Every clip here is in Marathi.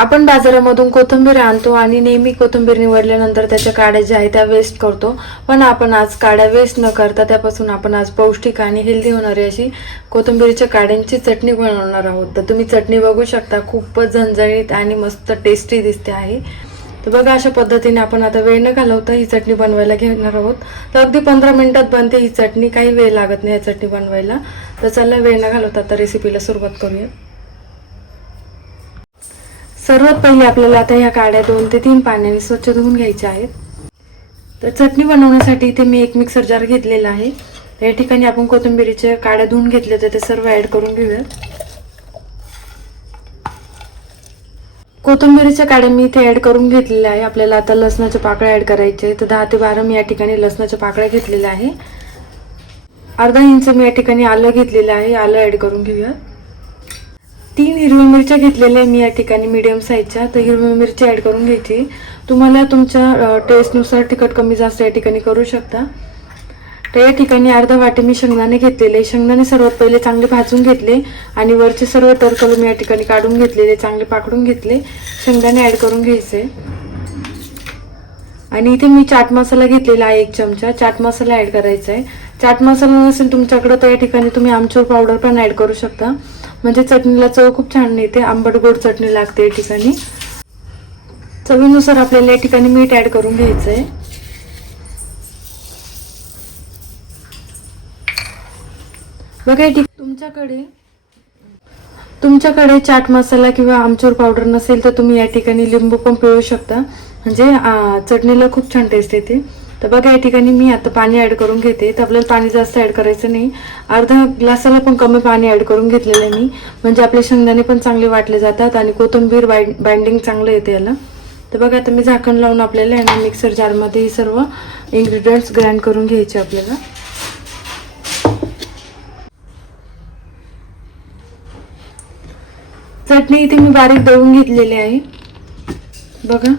आपण बाजारामधून कोथिंबीर आणतो आणि नेहमी कोथिंबीर निवडल्यानंतर त्याच्या काड्या ज्या आहेत त्या वेस्ट करतो. पण आपण आज काड्या वेस्ट न करता त्यापासून आपण आज पौष्टिक आणि हेल्दी होणारी अशी कोथिंबीरच्या काड्यांची चटणी बनवणार आहोत. तर तुम्ही चटणी बघू शकता, खूपच झणझणीत आणि मस्त टेस्टी दिसते आहे. तर बघा, अशा पद्धतीने आपण आता वेळ न घालवता ही चटणी बनवायला घेणार आहोत. तर अगदी 15 मिनिटात बनते ही चटणी, काही वेळ लागत नाही या चटणी बनवायला. तर चला वेळ न घालवता आता रेसिपीला सुरुवात करूया. सर्वात पहिले आपल्याला आता ह्या काड्या 2 ते 3 पाण्याने स्वच्छ धुवून घ्यायच्या आहेत. तर चटणी बनवण्यासाठी इथे मी एक मिक्सर जार घेतलेला आहे. या ठिकाणी आपण कोथिंबीरीच्या काड्या धुवून घेतल्या तर ते सर्व ऍड करून घेऊया. कोथिंबीरीच्या काड्या मी इथे ऍड करून घेतलेल्या आहे. आपल्याला आता लसणाच्या पाकळ्या ऍड करायच्या आहेत. तर 10 ते 12 मी या ठिकाणी लसणाच्या पाकळ्या घेतलेल्या आहे. अर्धा इंच मी या ठिकाणी आलं घेतलेलं आहे. आलं ऍड करून घेऊया. 3 हिरव्या मिरच्या घेतलेल्या मी या ठिकाणी मीडियम साईजच्या. तर हिरव्या मिरची ऍड करून घ्यायची. तुम्हाला तुमच्या टेस्टनुसार तिखट कमी जास्त या ठिकाणी करू शकता. तर या ठिकाणी अर्धा वाटी मी शेंगदाणे घेतलेले. शेंगदाणे सर्वात पहिले चांगले भाजून घेतले आणि वरचे सर्व टरकल मी या ठिकाणी काढून घेतलेले, चांगले पाकडून घेतले. शेंगदाणे ऍड करून घ्यायचे. आणि इथे मी चाट मसाला घेतलेला आहे 1 चमचा. चाट मसाला ऍड करायचा आहे. चाट मसाला नसेल तुमच्याकडे तर या ठिकाणी तुम्ही आमचूर पावडर पण ऍड करू शकता. म्हणजे चटणीला चव खूप छान येते. आंबट गोड चटणी लागते या ठिकाणी. चवीनुसार आपल्याला या ठिकाणी मीठ ऍड करून घ्यायचं आहे. बघा, तुमच्याकडे चाट मसाला किंवा आमचूर पावडर नसेल तर तुम्ही या ठिकाणी लिंबू पण पिळू शकता. म्हणजे चटणीला खूप छान टेस्ट येते. तर बघा, या ठिकाणी मी आता पाणी ऍड करून घेते. तर आपल्याला पाणी जास्त ऍड करायचं नाही. अर्धा ग्लासाला पण कमी पाणी ऍड करून घेतलेलं आहे मी. म्हणजे आपले शेंगदाणे पण चांगले वाटले जातात आणि कोथिंबीर बाइंडिंग चांगलं येते याला. तर बघा, आता मी झाकण लावून आपल्याला आहे ना मिक्सर जारमध्ये ही सर्व इन्ग्रेडियंट्स ग्राइंड करून घ्यायचे आपल्याला. चटणी इथे मी बारीक दळून घेतलेली आहे. बघा,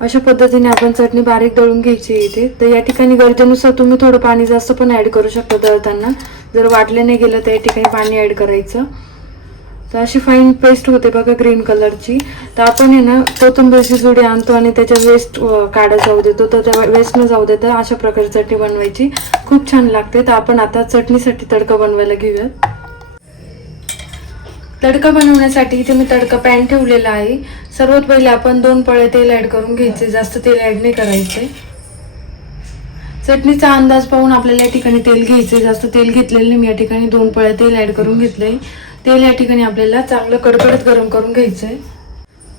अशा पद्धतीने आपण चटणी बारीक दळून घ्यायची इथे. तर या ठिकाणी गरजेनुसार तुम्ही थोडं पाणी जास्त पण ऍड करू शकता दळताना. जर वाटले नाही गेलं तर या ठिकाणी पाणी ऍड करायचं. तर अशी फाईन पेस्ट होते बघा ग्रीन कलरची. तर आपण आहे ना कोथिंबीरची जुडी आणतो आणि त्याच्या वेस्ट काढा जाऊ देतो. तर त्या वेस्ट न जाऊ देता अशा प्रकारे चटणी बनवायची, खूप छान लागते. तर आपण आता चटणीसाठी तडका बनवायला घेऊया. तडका बनवण्यासाठी इथे मी तडका पॅन ठेवलेला आहे. सर्वात पहिले आपण 2 पळे तेल ऍड करून घ्यायचे. जास्त तेल ऍड नाही करायचे. चटणीचा अंदाज पाहून आपल्याला या ठिकाणी तेल घ्यायचे. जास्त तेल घेतलेलं नाही मी या ठिकाणी. 2 पळे तेल ऍड करून घेतलंय. तेल या ठिकाणी आपल्याला चांगलं कडकडीत गरम करून घ्यायचंय.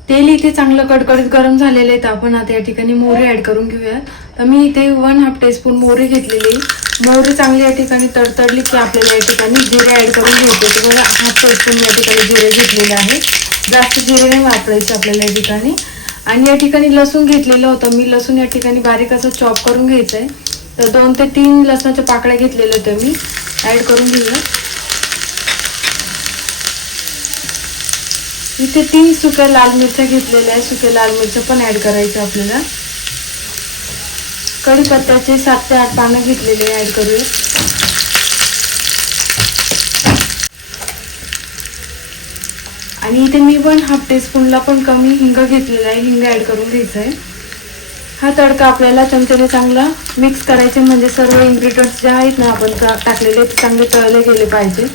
तेल इथे चांगलं कडकडीत गरम झालेलं आहे. तर आपण आता या ठिकाणी मोहरी ऍड करून घेऊयात. तर मी इथे 1/2 टीस्पून मोहरी घेतलेली. मोहरी चांगली या ठिकाणी तडतडली की आपल्याला या ठिकाणी जिरे ऍड करून घ्यायचे. तर बघा, 1/2 टीस्पून या ठिकाणी जिरे घेतलेले आहे. जास्त जिरे नाही वापरायचे आपल्याला या ठिकाणी. आणि या ठिकाणी लसूण घेतलेलं होतं मी. लसूण या ठिकाणी बारीक असं चॉप करून घ्यायचं आहे. तर 2 ते 3 लसणाच्या पाकळ्या घेतलेल्या होत्या मी. ऍड करून घेऊया. इथे 3 सुक्या लाल मिरच्या घेतलेल्या आहे. सुक्या लाल मिरच्या पण ऍड करायच्या आपल्याला. कढीपत्त्याचे 7 ते 8 पानं घेतलेले ऍड करूया. आणि इथे मी 1/2 टीस्पूनला पण कमी हिंग घेतलेला आहे. हिंग ऍड करून घ्यायचा आहे. हा तडका आपल्याला चमच्याने चांगला मिक्स करायचे. म्हणजे सर्व इन्ग्रेडियंट्स जे आहेत ना आपण टाकलेले ते चांगले तळले गेले पाहिजे.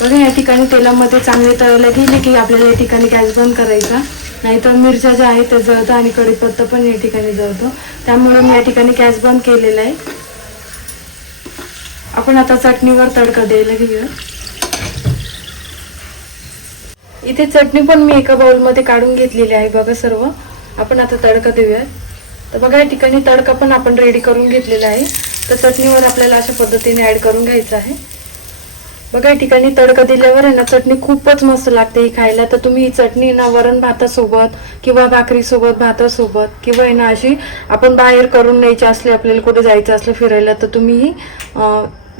बघा, या ठिकाणी तेलामध्ये चांगले तळले गेले की आपल्याला या ठिकाणी गॅस बंद करायचा. नाहीतर मिरच्या ज्या आहेत त्या जळतं आणि कढीपत्ता पण या ठिकाणी जळतो. त्यामुळे मी या ठिकाणी गॅस बंद केलेला आहे. आपण आता चटणीवर तडका द्यायला घेऊया. इथे चटणी पण मी एका बाउलमध्ये काढून घेतलेली आहे. बघा सर्व. आपण आता तडका देऊया. तर बघा, या ठिकाणी तडका पण आपण रेडी करून घेतलेला आहे. तर चटणीवर आपल्याला अशा पद्धतीने ऍड करून घ्यायचं आहे. बघा, या ठिकाणी तडका दिल्यावर आहे ना चटणी खूपच मस्त लागते ही खायला. तर तुम्ही ही चटणी ना वरण भातासोबत किंवा भाकरीसोबत, भातासोबत किंवा आहे ना अशी आपण बाहेर करून न्यायची असले, आपल्याला कुठे जायचं असलं फिरायला, तर तुम्ही ही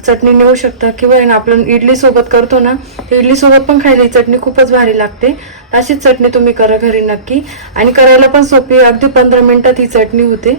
चटणी नेऊ शकता. किंवा आहे ना आपण इडली सोबत करतो ना, इडली सोबत पण खायला ही चटणी खूपच भारी लागते. अशीच चटणी तुम्ही करा घरी नक्की. आणि करायला पण सोपी. अगदी 15 मिनिटात ही चटणी होते.